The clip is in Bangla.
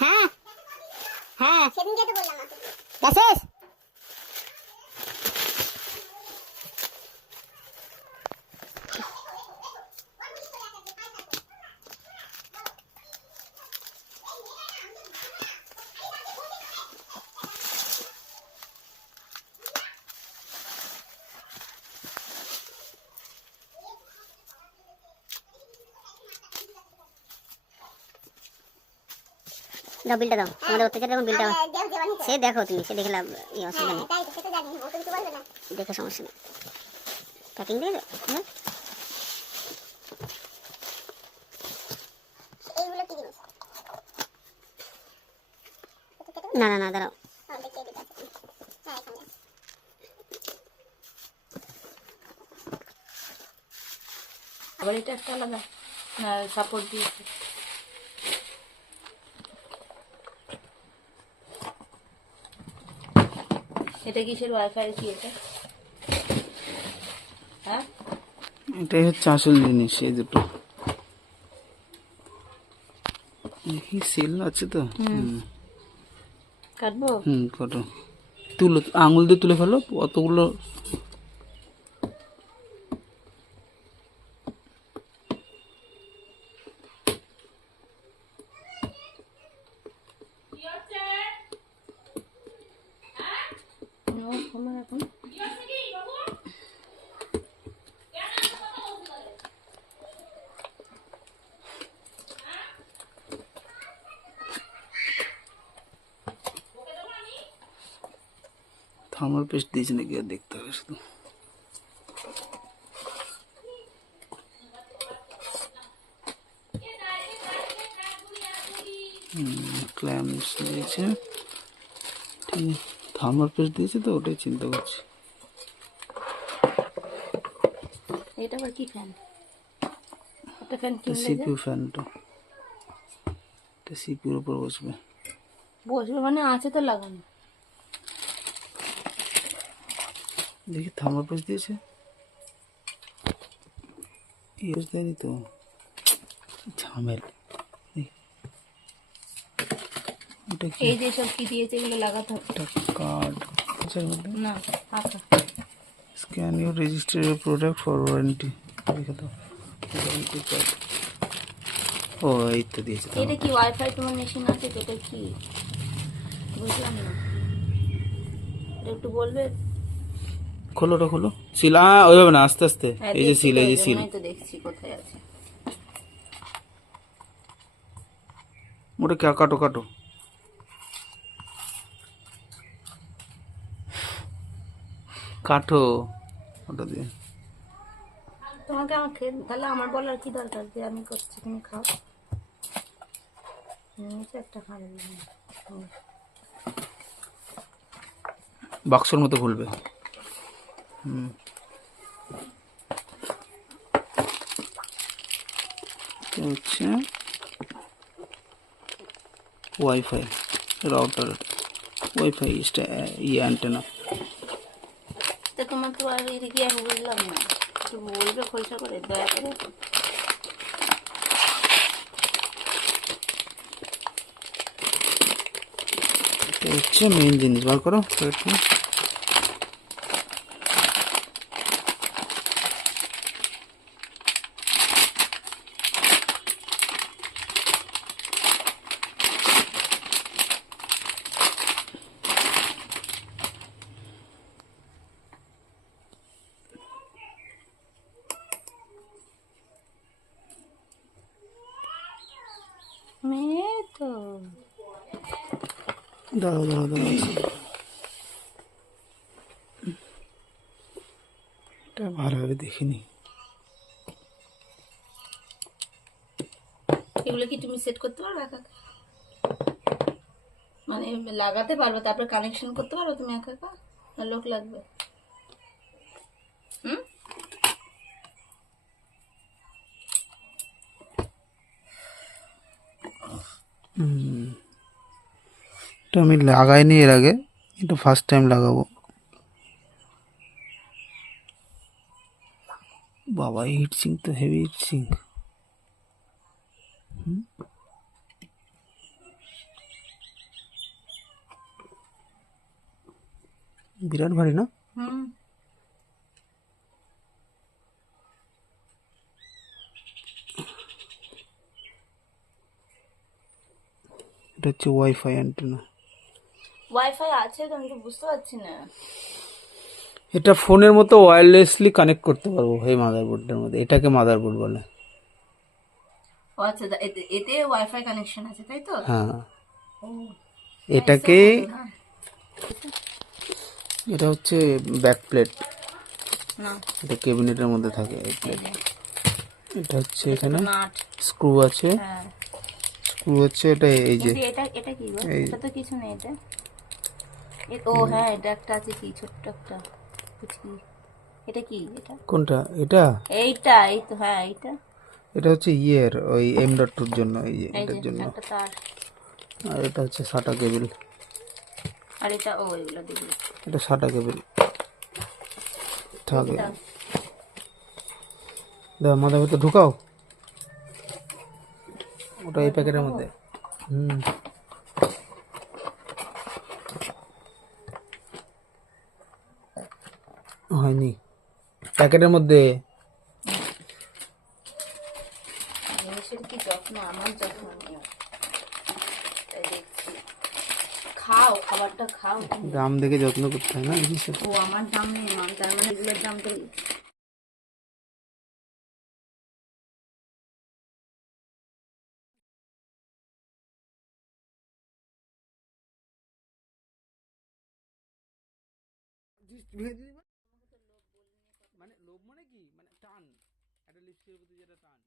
হ্যাঁ হ্যাঁ সেদিনকে তো বললাম মেসেজ দাও বিলটা দাও তোমাদের অত্যাচার দেখো বিলটা সে দেখো তুমি সে দেখলাম এই অসুবিধা নেই দেখো সমস্যা নেই প্যাকিং দিয়ে দাও না না না দাঁড়াও আবার এটা একটা আলাদা সাপোর্ট দিয়েছে এটা কিসের ওয়াইফাই কি এটা হ্যাঁ এটাই হচ্ছে আসল জিনিস এই দুটো দেখি সেল আছে তো কাটবো কাটো তুলো আঙুল দিয়ে তুলে ফেলো অতগুলো থার্মাল পেস্ট দিয়েছে নাকি আর দেখতে হবে শুধু ক্ল্যাম্পস দিয়েছে ঠিক থার্মাল পেস্ট দিয়েছে তো ওটাই চিন্তা করছি এটা আবার কি ফ্যান একটা ফ্যান কি সিপিইউ ফ্যানটা এটা সিপিইউর উপর বসবে মানে আছে তো লাগানো দেখি থার্মাল পেস্ট দিয়েছে ইউজ দেয়নি তো ঝামেলা এটা কি এই যে সব কি দিয়েছে এগুলো লাগাতে হবে এটা কার্ড আছে না আচ্ছা scan your register your product for warranty দেখে দাও ওয়ারেন্টি কার্ড ও এই তো দিয়েছে এটা কি ওয়াইফাই তোমার মেশিন আছে এটা কি বুঝলাম না এটা একটু বলবে খোলো ওটা খোলো সিল ওইভাবে না আস্তে আস্তে এই যে সিল এই যে সিল তো দেখছি কোথায় আছে ওটা কাটো কাটো কাটো ওটা দিয়ে তোমাকে আমাকে তাহলে আমার বলার কি দরকার যে আমি করছি তুমি খাও একটা খাবে বাক্সর মতো খুলবে হচ্ছে ওয়াইফাই রাউটার ওয়াইফাই অ্যান্টেনা তো তোমাকে আর এদিকে আমি বুঝলাম না একটু বলবে খোলসা করে দয়া করে এটা হচ্ছে মেইন জিনিস বার করো মেয়ে তো দাঁড়াও এটা ভালোভাবে দেখিনি এগুলো কি তুমি সেট করতে পারবে একা মানে লাগাতে পারবে তারপর কানেকশন করতে পারবে তুমি একা একা না লোক লাগবে এটা আমি লাগাইনি এর আগে এটা ফার্স্ট টাইম লাগাবো বাবা হিট সিঙ্ক তো হেভি হিট সিঙ্ক। বিরাট ভারী না? হুম। এটা হচ্ছে ওয়াইফাই অ্যান্টেনা। ওয়াইফাই আছে তো, আমি তো বুঝতে পারছি না। এটা ফোনের মতো ওয়্যারলেসলি কানেক্ট করতে পারবো এই মাদারবোর্ডের মধ্যে, এটাকে মাদারবোর্ড বলে। ও আচ্ছা, এতে ওয়াইফাই কানেকশন আছে তাই তো? হ্যাঁ, ও, এটাকে, nice তো, না? এটা হচ্ছে ব্যাক প্লেট, না, এটা ক্যাবিনেটের মধ্যে থাকে এই এই প্লেট। যে, এটা হচ্ছে এখানে নাট। স্ক্রু আছে, হ্যাঁ, স্ক্রু হচ্ছে এটা এই যে কিন্তু এটা কি গো? এই এটা তো কিছু নেই এটা। ও হ্যাঁ, এটা একটা আছে, কি ছোট্ট একটা কুচকি। এটা কি এটা? কোনটা এটা? এইটা, এই তো, হ্যাঁ এইটা। এটা হচ্ছে ইয়ের ওই M.2 জন্য, এই যে এই এটার যে জন্য। একটা তার। আর এটা হচ্ছে সাটা কেবল, আর এটা, ও এগুলো দেখি। এটা সাটা কেবল থাকে। এটা দাও মাথার ভিতরে ঢুকাও, ওটা এই প্যাকেটের মধ্যে। হুম, হয়নি প্যাকেটের মধ্যে। জিনিসের কি যত্ন, আমার যত্ন নিও। তাই দেখছি। খাও, খাবারটা খাও তুমি। দাম দেখে যত্ন করতে হয় না জিনিসের। ও আমার দাম নেই, আমি তার মানে এগুলোর দাম তো। মানে লোভ মানে কি, মানে টান, একটা লিপস্টিকের প্রতি যেটা টান।